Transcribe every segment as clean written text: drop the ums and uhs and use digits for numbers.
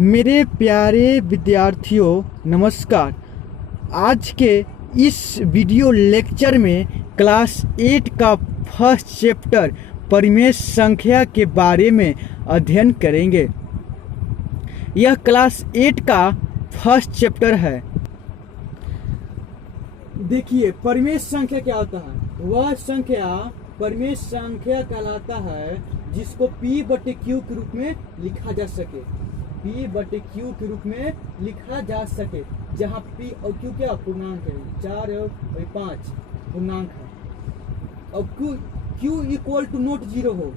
मेरे प्यारे विद्यार्थियों नमस्कार। आज के इस वीडियो लेक्चर में क्लास 8 का फर्स्ट चैप्टर परिमेय संख्या के बारे में अध्ययन करेंगे। यह क्लास 8 का फर्स्ट चैप्टर है। देखिए, परिमेय संख्या क्या होता है। वह संख्या परिमेय संख्या कहलाता है जिसको P/Q के रूप में लिखा जा सके। P/Q के रूप में लिखा जा सके, जहाँ P और Q क्या पूर्णांक है, 4 और 5 पूर्णांक है। और Q equal to not zero हो,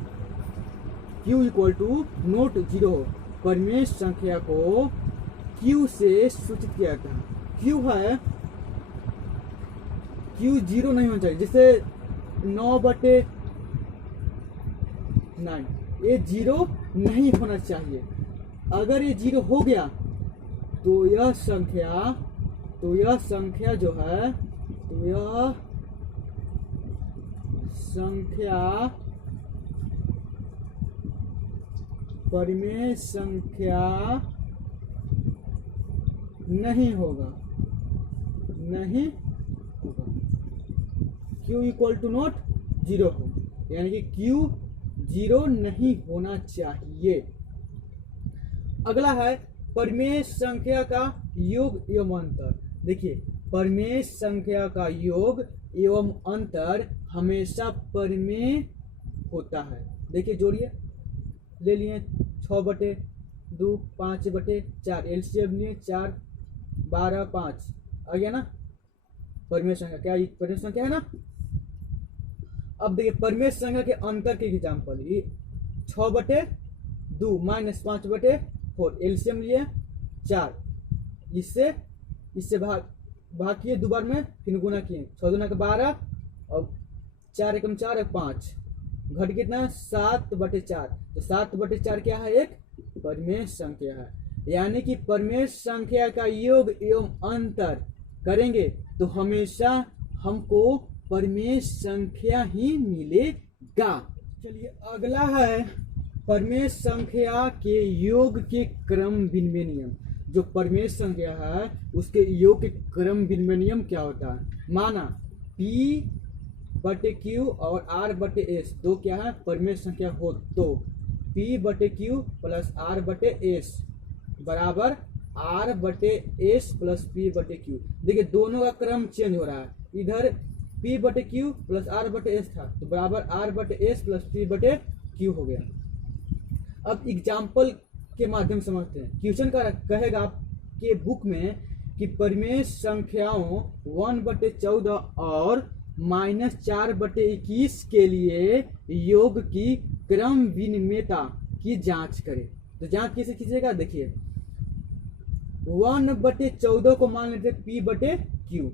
Q equal to not zero हो। परिमेय संख्या को Q से सूचित किया जाता है। Q है, Q जीरो नहीं होना चाहिए। जैसे 9/9, ये जीरो नहीं होना चाहिए। अगर ये जीरो हो गया तो यह संख्या जो है, तो यह संख्या परिमेय संख्या नहीं होगा। Q equal to not zero हो, यानी कि Q जीरो नहीं होना चाहिए। अगला है परिमेय संख्या का योग एवं अंतर। देखिए, परिमेय संख्या का योग एवं अंतर हमेशा परिमेय होता है। देखिए, जोड़िए, ले लिए 6/2, 5/4, एलसीएम लिए 4, 12, 5 आ गया ना। परिमेय संख्या क्या, परिमेय संख्या है ना। अब देखिए, परिमेय संख्या के अंतर के एग्जाम्पल, 6/2 माइनस 5/4, एलसीएम लिए 4, इससे भाग किए, दो बार में फिर गुना किए, 6 दूना का 12 और 4 एकम 4 और 5, घट कितना 7/4। तो 7/4 क्या है, एक परिमेय संख्या है। यानी कि परिमेय संख्या का योग एवं अंतर करेंगे तो हमेशा हमको परिमेय संख्या ही मिलेगा। चलिए, अगला है परिमेय संख्या के योग के क्रम विनिमय नियम। जो परिमेय संख्या है उसके योग के क्रम विनिमय नियम क्या होता है। माना P/Q और R/S दो क्या है, परिमेय संख्या हो तो P/Q प्लस R/S बराबर R/S प्लस P/Q। देखिए, दोनों का क्रम चेंज हो रहा है। इधर P/Q प्लस R/S था तो बराबर R/S प्लस P/Q हो गया। अब एग्जाम्पल के माध्यम से समझते हैं। क्वेश्चन का कहेगा आपके बुक में कि परिमेय संख्याओं 1/14 और -4/21 के लिए योग की क्रम विनिमेयता की जांच करें। तो जांच कैसे कीजिएगा, देखिए 1/14 को मान लेते P/Q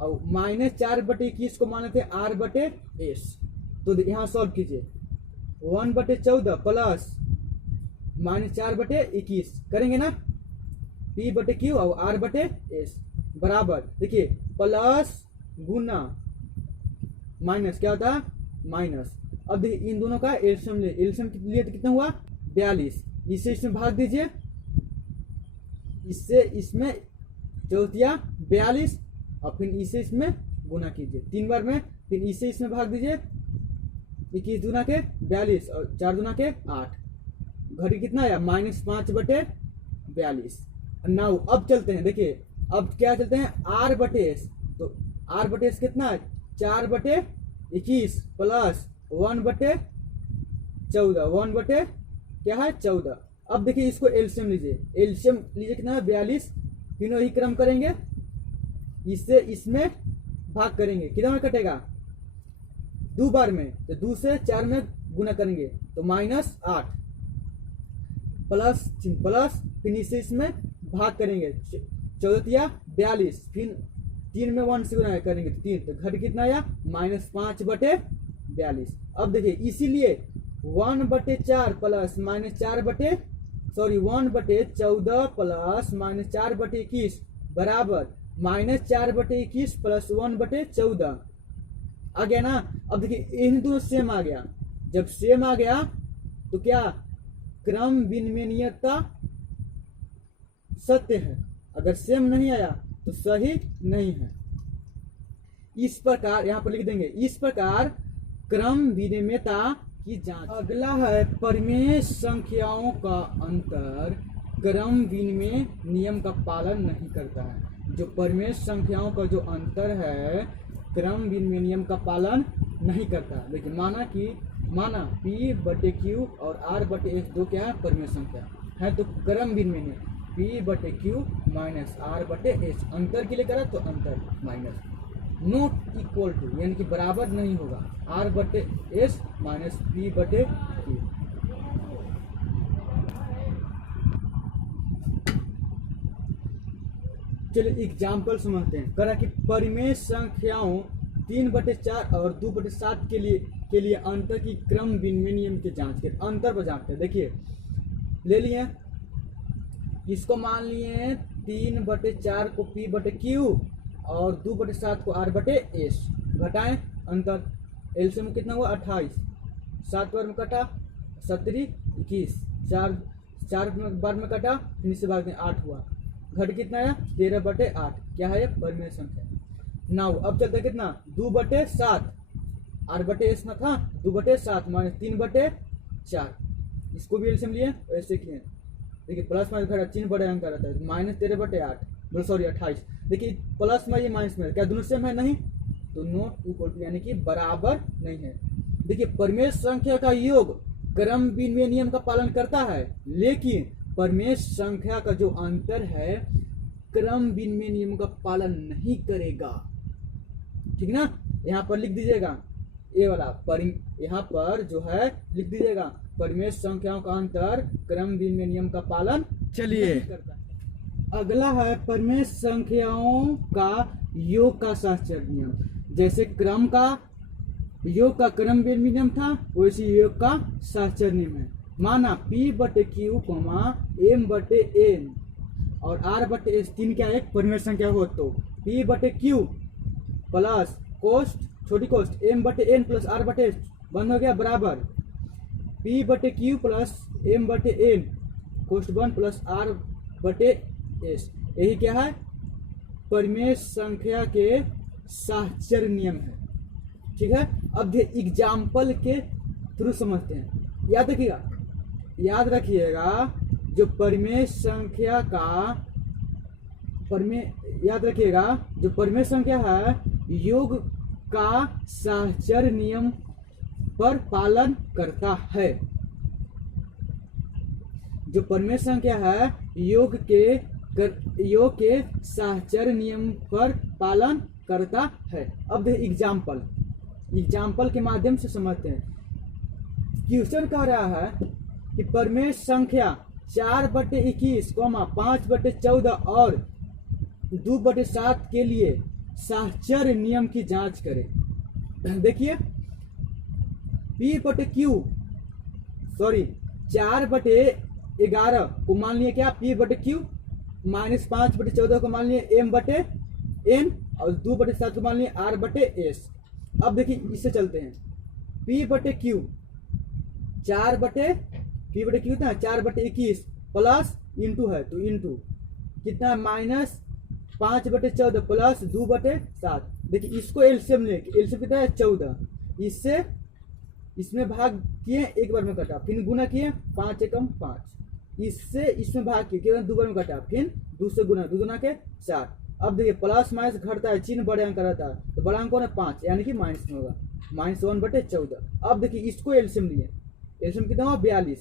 और -4/21 को मान लेते R/S। तो यहाँ सॉल्व कीजिए, 1/14 प्लस -4/21 करेंगे ना, P/Q और R/S बराबर, देखिए प्लस गुना माइनस क्या होता है, माइनस। अब देखिए, इन दोनों का एलसीएम लिए तो कितना हुआ, 42। इसे इसमें भाग दीजिए, इससे इसमें चौथिया 42 और फिर इसे इसमें गुना कीजिए 3 बार में, फिर इसे इसमें भाग दीजिए, 21 दूना के 42 और 4 दूना के 8, घड़ी कितना आया, -5/42। नाउ अब चलते हैं, देखिए अब क्या चलते हैं, R/S। तो R/S कितना है, 4/21 प्लस 1/14, 1 क्या है 14। अब देखिए, इसको एलसीएम लीजिए कितना है, 42। तीनों ही क्रम करेंगे, इससे इसमें भाग करेंगे, कितना में कटेगा, 2 बार में, तो 2 से 4 में गुना करेंगे तो -8 प्लस फिर इससे इसमें भाग करेंगे, 14 42, फिर 3 में 1 से गुना करेंगे तो 3, तो घट कितना आया, -5/42। अब देखिए, इसीलिए 1/4 प्लस -4/14 प्लस -4/21 बराबर -4/21 प्लस 1/14 आ गया ना। अब देखिए, इन दोनों सेम आ गया। जब सेम आ गया तो क्या क्रम विनिमयता सत्य है, अगर सेम नहीं आया तो सही नहीं है। इस प्रकार यहाँ पर लिख देंगे, इस प्रकार क्रम विनिमयता की जांच। अगला है परिमेय संख्याओं का अंतर क्रम विनिमय नियम का पालन नहीं करता है। जो परिमेय संख्याओं का जो अंतर है क्रम विनिमय नियम का पालन नहीं करता। देखिए माना P बटे Q और R बटे S दो क्या है, परिमेय संख्या है, तो क्रम विनिमय नियम P बटे Q माइनस R बटे S, अंतर के लिए करा तो अंतर माइनस, नॉट इक्वल टू यानी कि बराबर नहीं होगा R बटे S माइनस P बटे Q। चलिए एग्जाम्पल समझते हैं। करा कि परिमेय संख्याओं 3/4 और 2/7 के लिए अंतर की क्रम विनिमय नियम की जांच के अंतर पर जांचते हैं। देखिए ले लिए, इसको मान लिए 3/4 को P बटे Q और 2/7 को R बटे S, घटाएं अंतर, एलसीएम कितना हुआ 28, 7 बार में कटा 17 21, 4 बार में कटा, फिर इससे भाग दें 8 हुआ, घट कितना है 13/8, क्या है ये परिमेय संख्या। नाउ अब चलते कितना 2/7, R बटे S ना था 2/7 माइनस 3/4, इसको भी एलसीएम लिए ऐसे किए। देखिए प्लस माइनस घटा चिन्ह बड़े अंक रहता है, माइनस 13/8 सॉरी 28। देखिए प्लस में ये माइनस में क्या दोनों सेम है, नहीं तो नॉट इक्वल टू यानी कि बराबर नहीं है। देखिए परिमेय संख्या का योग क्रम विनिमय नियम का पालन करता है, लेकिन परिमेय संख्या का जो अंतर है क्रम विनिमय नियम का पालन नहीं करेगा। ठीक ना, यहाँ पर लिख दीजिएगा ये वाला यहाँ पर जो है लिख दीजिएगा परिमेय संख्याओं का अंतर क्रम विनिमय नियम का पालन चलिए अगला है परिमेय संख्याओं का योग का सहचर नियम। जैसे क्रम का योग का क्रम विनिमय नियम था, वैसे योग का सहचर नियम है। माना P बटे Q M बटे N और R बटे S तीन क्या एक परिमेय संख्या हो तो P बटे Q प्लस कोष्ट छोटी कोष्ट M बटे N प्लस R बटे S बंद हो गया बराबर P बटे Q प्लस M बटे N कोष्ट 1 प्लस R बटे S। यही क्या है परिमेय संख्या के सहचर नियम है। ठीक है, अब एग्जाम्पल के थ्रू समझते हैं। याद रखिएगा जो परिमेय संख्या है योग का सहचर नियम पर पालन करता है। जो परिमेय संख्या है योग के सहचर नियम पर पालन करता है। अब एग्जाम्पल के माध्यम से समझते हैं। क्वेश्चन कह रहा है कि परिमेय संख्या 4/21, 5/14 और 2/7 के लिए सहचर नियम की जांच करें। देखिए P बटे Q 4/11 को मान लिए क्या P बटे Q माइनस 5/14 को मान लिए M बटे N और 2/7 को मान लिए R बटे S। अब देखिए इससे चलते हैं P बटे Q 4/21 प्लस इंटू है तो इंटू कितना है माइनस 5/14 प्लस 2/7। देखिए इसको एलसीएम लेके एलसीएम कितना है 14, इससे इसमें भाग किए एक बार में कटा, फिर गुना किए 5 एकम 5, इससे इसमें भाग किए केवल 2 बार में कटा, फिर 2 से गुना 2 गुना के 4। अब देखिए प्लस माइनस घटता है, चिन्ह बड़े अंक रहता है तो बड़ा अंक कौन है 5 यानी कि माइनस में होगा -1/14। अब देखिए इसको एलसीएम लिए, एलसीएम कितना हुआ 42,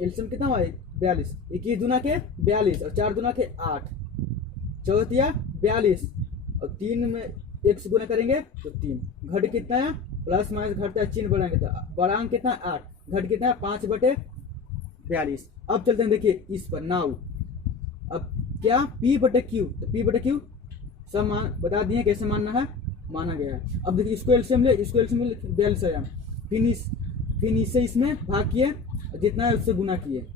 एलसीएम कितना हुआ 42, 21 दूना के 42 और 4 दूना के 8, 14 42 और 3 में 1 से गुना करेंगे तो 3, घट कितना है प्लस माइनस घटता है चिन्ह बड़ा कितना, बड़ा अंक कितना 8, घट कितना है 5/42। अब चलते हैं देखिए इस पर नाउ, अब क्या P बटे Q, तो P बटे Q सब मान बता दिए कैसे माना गया है। अब देखिए इसको एलसीएम ले, इसको एलसीएम ले 42 आया, फिर इससे इसमें भाग किए जितना है उससे गुना किए,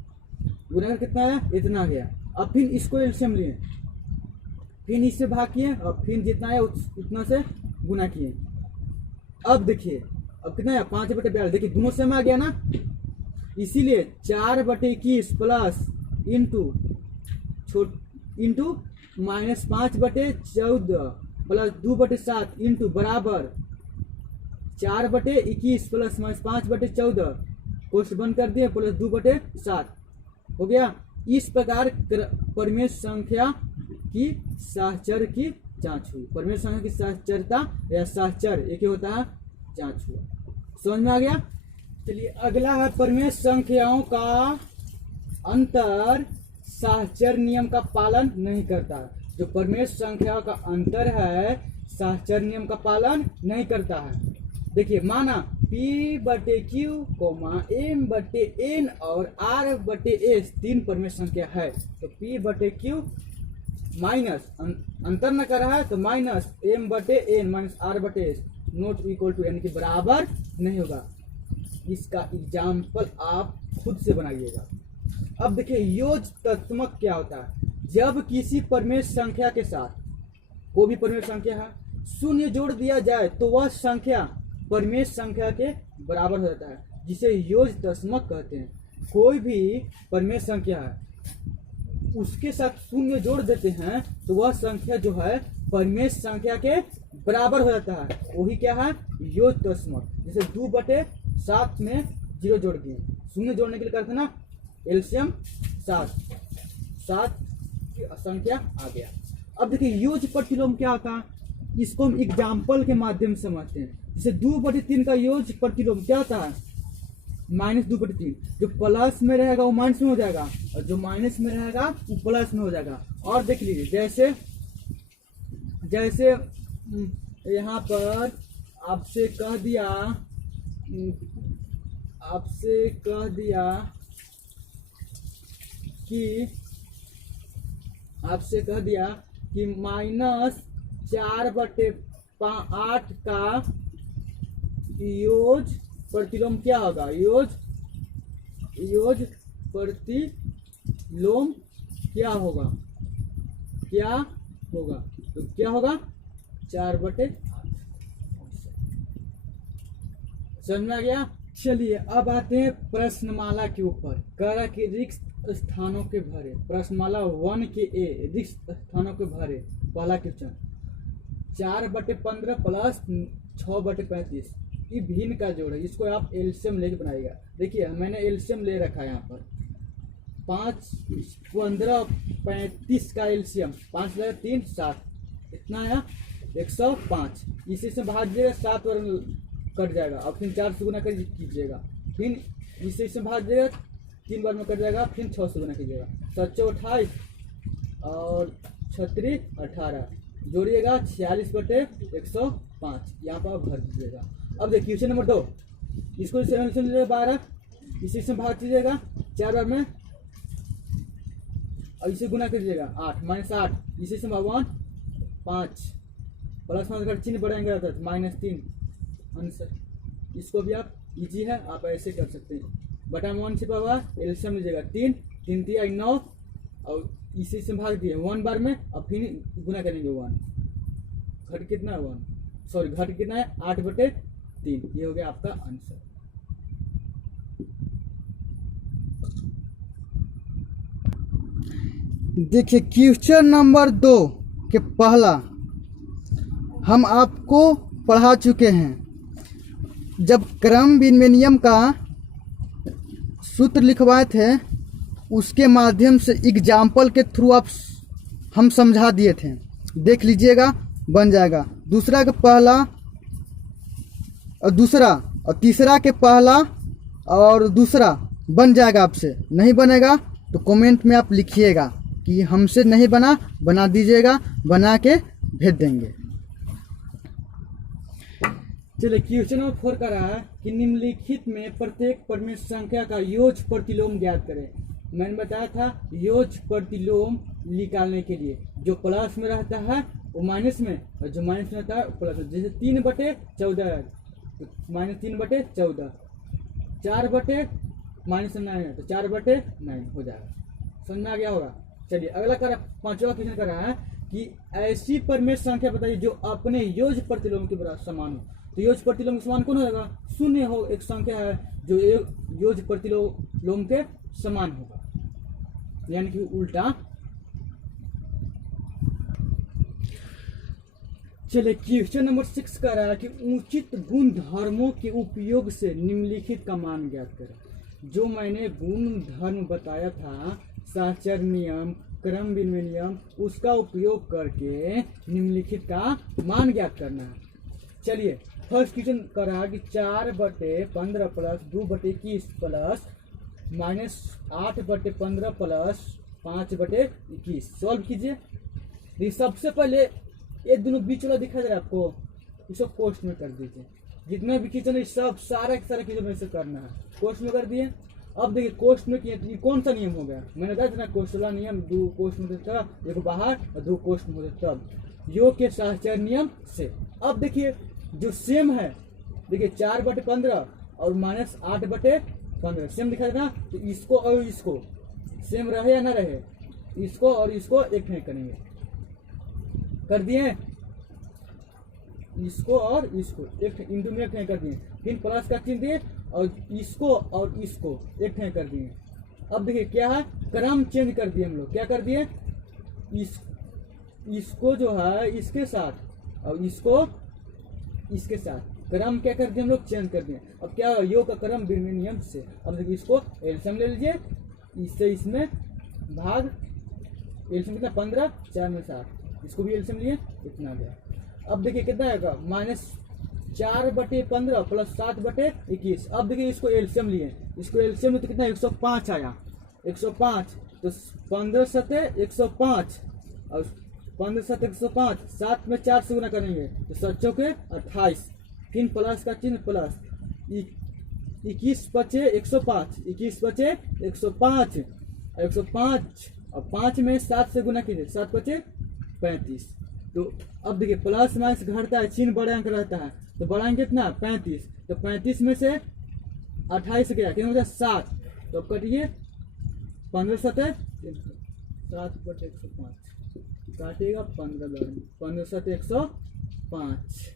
गुना कर कितना आया इतना गया। अब फिर इसको एलसीएम लिए, फिर इससे भाग किए और फिर जितना है उतना से गुना किए। अब देखिए अब कितना है 5/42, देखिए दोनों सेम आ गया ना, इसीलिए 4/21 प्लस इंटू -5/14 प्लस 2/7 इंटू बराबर 4/21 प्लस -5/14 कोष्ठ बंद कर दिए प्लस 2/7 हो गया। इस प्रकार परिमेय संख्या की सहचर की जांच हुई। परिमेय संख्या की सहचरता या सहचर एक ही होता है, जांच हुआ। समझ में आ गया। चलिए अगला है परिमेय संख्याओं का अंतर सहचर नियम का पालन नहीं करता। जो परिमेय संख्याओं का अंतर है सहचर नियम का पालन नहीं करता है। देखिए माना P/Q, M/N और R/S 3 परिमेय संख्या है, तो P/Q माइनस अंतर न कर रहा है तो minus M/N minus R/S not equal to यानी कि बराबर नहीं होगा। इसका एग्जाम्पल आप खुद से बनाइएगा। अब देखिए योजत्मक क्या होता है। जब किसी परिमेय संख्या के साथ कोई भी परिमेय संख्या है शून्य जोड़ दिया जाए तो वह संख्या परिमेय संख्या के बराबर हो जाता है, जिसे योजत्मक कहते हैं। कोई भी परिमेय संख्या है उसके साथ शून्य जोड़ देते हैं तो वह संख्या जो है परिमेय संख्या के बराबर हो जाता है, वही क्या है योजत्मक। जैसे 2/7 में 0 जोड़ दिए, शून्य जोड़ने के लिए करते ना एलसीएम 7 की संख्या आ गया। अब देखिए योज प्रतिलोम क्या होता है, इसको हम एग्जाम्पल के माध्यम से समझते हैं। जैसे 2/3 का योज प्रतिलोम क्या होता है -2/3। जो प्लस में रहेगा वो माइनस में हो जाएगा और जो माइनस में रहेगा वो प्लस में हो जाएगा। और देख लीजिए जैसे यहाँ पर आपसे कह दिया कि -4/8 का योज प्रतिलोम क्या होगा। योज प्रतिलोम क्या होगा तो क्या होगा 4/8। समझ में आ गया। चलिए अब आते हैं प्रश्नमाला के ऊपर। कह रहा कि रिक्त स्थानों के भरे, प्रश्नमाला 1 के ए रिक्त स्थानों के भरे। पहला क्वेश्चन 4/15 प्लस 6/35 ये भिन्न का जोड़ है, इसको आप एलसीएम लेके बनाइएगा। देखिए मैंने एलसीएम ले रखा है यहाँ पर 5 15 35 का एलसीएम 5 लगा 3 7 इतना है 105। इसी से भाग दीजिएगा 7 बार कट जाएगा और फिर 4 से गुना कर कीजिएगा, फिर इसी से भाग दीजिएगा 3 बार में कट जाएगा, फिर 6 से गुना कीजिएगा। 7 28 और 36 18 जोड़िएगा 46/105 यहाँ पर भर दीजिएगा। अब देखिए क्वेश्चन नंबर 2, इसको 12 इसी से भाग कीजिएगा 4 बार में और इसे गुना कीजिएगा 8 -8 इसी से 1 5 प्लस 5 अगर चिन्ह बढ़ाएंगे रहता है -3 आंसर। इसको भी आप इजी है, आप ऐसे कर सकते हैं। बटा 1 से पावर एलसीएम लीजिएगा 3 3 3 9 और इसी से भाग दिए 1 बार में और फिर गुना करेंगे 1 घट कितना है 8/3 ये हो गया आपका आंसर। देखिए क्वेश्चन नंबर 2 के पहला हम आपको पढ़ा चुके हैं। जब क्रम विनिमय का सूत्र लिखवाए थे उसके माध्यम से एग्जाम्पल के थ्रू आप हम समझा दिए थे, देख लीजिएगा बन जाएगा। दूसरा के पहला और दूसरा और तीसरा के पहला और दूसरा बन जाएगा। आपसे नहीं बनेगा तो कमेंट में आप लिखिएगा कि हमसे नहीं बना दीजिएगा, बना के भेज देंगे। चलिए क्वेश्चन नंबर 4 का रहा है कि निम्नलिखित में प्रत्येक परिमेय संख्या का योज प्रतिलोम ज्ञात करें। मैंने बताया था योज प्रतिलोम निकालने के लिए जो प्लस में रहता है वो माइनस में और जो माइनस में रहता है प्लस में। जैसे 3/14 -3/14 4/-9 है तो 4/9 हो जाएगा। समझ में आ गया होगा। चलिए अगला कर 5वां क्वेश्चन कर रहा है कि ऐसी परिमेय संख्या बताइए जो अपने योज प्रतिलोम के बराबर समान हो। तो योज प्रतिलोम के समान कौन होगा? शून्य हो, एक संख्या है जो योज प्रतिलोम के समान होगा, यानी कि उल्टा। चलिए क्वेश्चन नंबर 6 कह रहा है कि उचित गुण धर्मों के उपयोग से निम्नलिखित का मान ज्ञात करें। जो मैंने गुण धर्म बताया था, साचर नियम, क्रम विनिमय नियम, उसका उपयोग करके निम्नलिखित का मान ज्ञात करना है। चलिए फर्स्ट क्वेश्चन कर रहा है कि 4/15 प्लस 2/21 प्लस -8/15 प्लस 5/21 सॉल्व कीजिए। सबसे पहले ये दोनों बीच वाला दिखा दे रहा है आपको, इसको कोष्ठ में कर दीजिए। जितना भी क्वेश्चन है सब सारा क्वेश्चन में से करना है, कोष्ठ में कर दिए। अब देखिए कोष्ठ में किए कौन सा नियम हो गया, मैंने बताया था ना कोष्ठ वाला नियम, 2 कोष्ठ में देता, एक बाहर और 2 कोष्ठ में देता, योग के सहचर नियम से। अब देखिए जो सेम है, देखिए 4/15 और -8/15 सेम दिखा देना, तो इसको और इसको सेम रहे या ना रहे, इसको और इसको एक नहीं करेंगे, कर दिए। इसको और इसको एक इन दोनों एक नहीं कर दिए, फिर प्लस का चिन्ह दिए और इसको और इसको एक नहीं कर दिए। अब देखिए क्या है, क्रम चेंज कर दिए हम लोग, क्या कर दिए, इसको जो है इसके साथ और इसको इसके साथ क्रम क्या कर दिए हम लोग, चेंज कर दिए। अब क्या है, योग का क्रम विनिमय नियम से। अब देखिए इसको एलसीएम ले लीजिए, इससे इसमें भाग, एलसीएम कितना 15, 4 में 7, इसको भी एलसीएम लिए, इतना गया। अब देखिए कितना आएगा, -4/15 प्लस 7/21। अब देखिए इसको एलसीएम लिए, इसको एलसीएम में तो कितना 105 आया, 105, तो 15 सते 105 और 15 सते 105, 7 में 4 से गुना करेंगे तो 7 चौके 28, फिर प्लस का चिन्ह प्लस, 21 बचे 105, 21 बचे 105 और 5 में 7 से गुना कीजिए, 7 बचे 35। तो अब देखिए प्लस माइनस घटता है, चिन्ह बड़े अंक रहता है, तो बड़ा अंक कितना 35, तो 35 में से 28 गया, कितना बचा 7, तो कटिए 15 सते 7/105 काटिएगा 15 सते 105,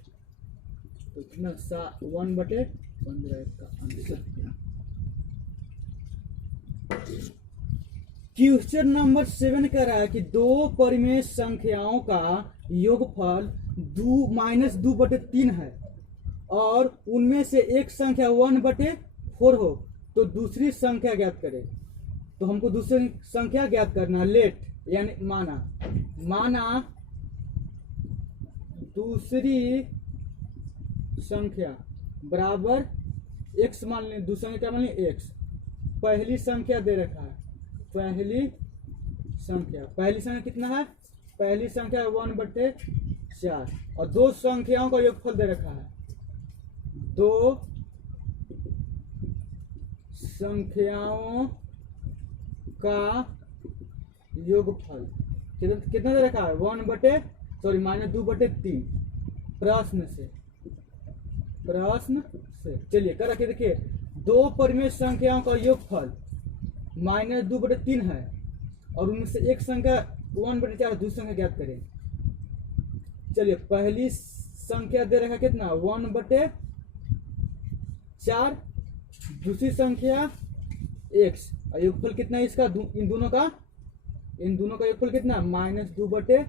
तो कितना 1/15 का आंसर। क्वेश्चन नंबर 7 कह रहा है कि 2 परिमेय संख्याओं का योगफल -2/3 है और उनमें से एक संख्या 1/4 हो, तो दूसरी संख्या ज्ञात करें। तो हमको दूसरी संख्या ज्ञात करना है, लेट यानी माना दूसरी संख्या बराबर x मान लें, दूसरी संख्या क्या मान लें x। पहली संख्या दे रखा है, पहली संख्या कितना है, पहली संख्या 1/4 और 2 संख्याओं का योगफल दे रखा है, 2 संख्याओं का योगफल कितना दे रखा है, -2/3 प्रश्न से। चलिए कर रखिए, देखिए 2 परिमेय संख्याओं का योगफल -2/3 है और उनमें से एक संख्या 1/4, दूसरी संख्या ज्ञात करें। चलिए पहली संख्या दे रखा कितना 1/4, दूसरी संख्या x और योगफल कितना है इसका, इन दोनों का योगफल कितना -2/3।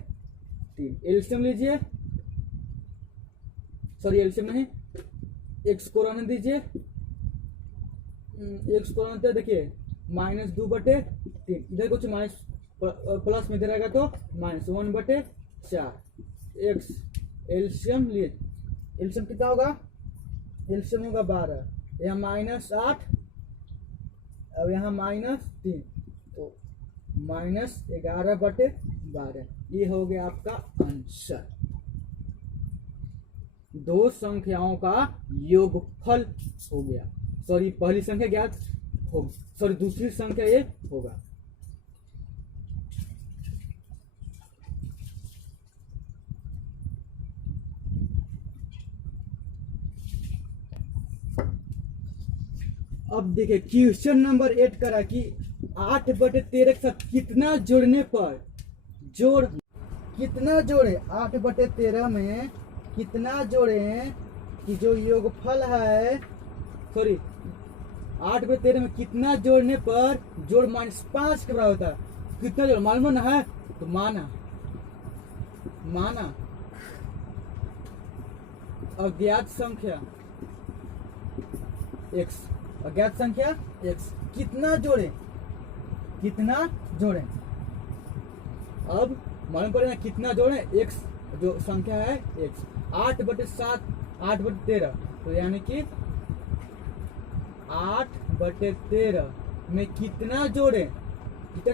एलसीएम लीजिए, सॉरी एलसीएम नहीं, x को रहने दीजिए, x को रहने देखिए -2/3, इधर कुछ माइनस प्लस में दे रहेगा तो -1/4 x। एलसीएम लिए, एलसीएम कितना होगा, एलसीएम होगा 12, यहाँ -8 और यहाँ -3, तो -11/12, ये हो गया आपका आंसर। 2 संख्याओं का योगफल हो गया, सॉरी पहली संख्या ज्ञात हो, सॉरी दूसरी संख्या ये होगा। अब देखिए क्वेश्चन नंबर 8 करा कि 8/13 के साथ कितना जोड़ने पर कितना जोड़े 8/13 में कितना जोड़े कि जो योगफल है, सॉरी 8/13 में कितना जोड़ने पर जोड़ -5 के बराबर होता है? कितना जोड़ मालूम ना है तो माना अज्ञात संख्या x, अज्ञात संख्या x कितना जोड़े अब मालूम पड़ेगा कितना जोड़े x, जो संख्या है x 8/7 8/13, तो यानी कि 8/13 में कितना जोड़े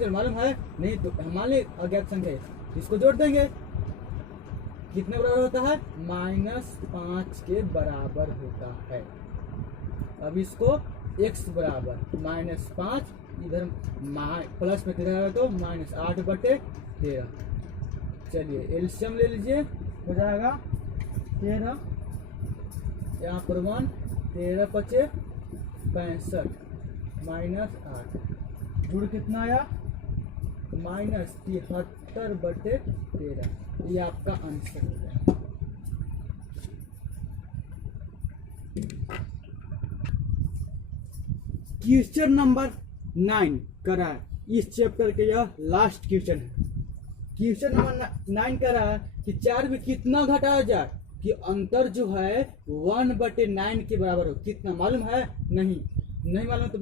मालूम है नहीं, तो मान ली अज्ञात संख्या है, इसको जोड़ देंगे, कितने बराबर होता है? -5 के बराबर होता है। अब इसको x बराबर -5, इधर प्लस में 13 है तो -8/13। चलिए एलसीएम ले लीजिए, हो जाएगा 13, यहाँ पर 1, 13 × 5 = 65 -8, जुड़ कितना आया? -73/13। ये आपका आंसर हो गया। क्वेश्चन नंबर 9 करा है, इस चैप्टर के यह लास्ट क्वेश्चन है। क्वेश्चन नंबर 9 करा है कि 4 में कितना घटाया जाए कि अंतर जो है 1/9 के बराबर हो। कितना मालूम है? नहीं मालूम तो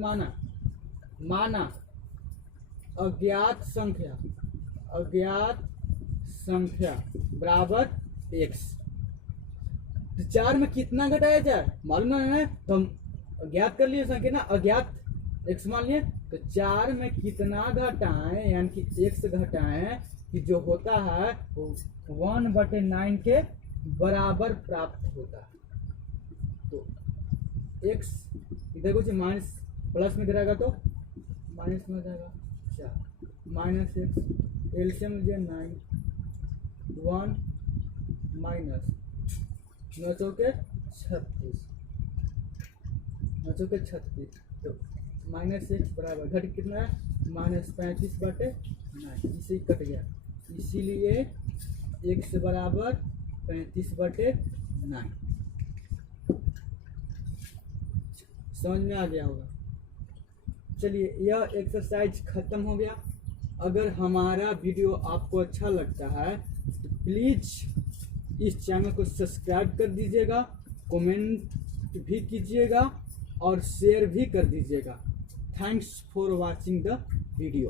माना अज्ञात संख्या बराबर x। तो 4 में कितना घटाया जाए मालूम है, तो हम ज्ञात कर लिए संख्या ना, अज्ञात x मान लिए, तो 4 में कितना घटाएं यानी कि x घटाएं कि जो होता है 1/9 के बराबर प्राप्त होता है। तो x इधर कुछ माइनस प्लस में गिराएगा तो माइनस में हो जाएगा 4 -x, एलसीएम लीजिए 9 1 -9 चौके 36, 9 चौके 36, तो -x बराबर घट कितना है? -35/9, इसे कट गया, इसीलिए x बराबर 35/9। समझ में आ गया होगा। चलिए यह एक्सरसाइज खत्म हो गया। अगर हमारा वीडियो आपको अच्छा लगता है तो प्लीज इस चैनल को सब्सक्राइब कर दीजिएगा, कमेंट भी कीजिएगा और शेयर भी कर दीजिएगा। Thanks for watching the video.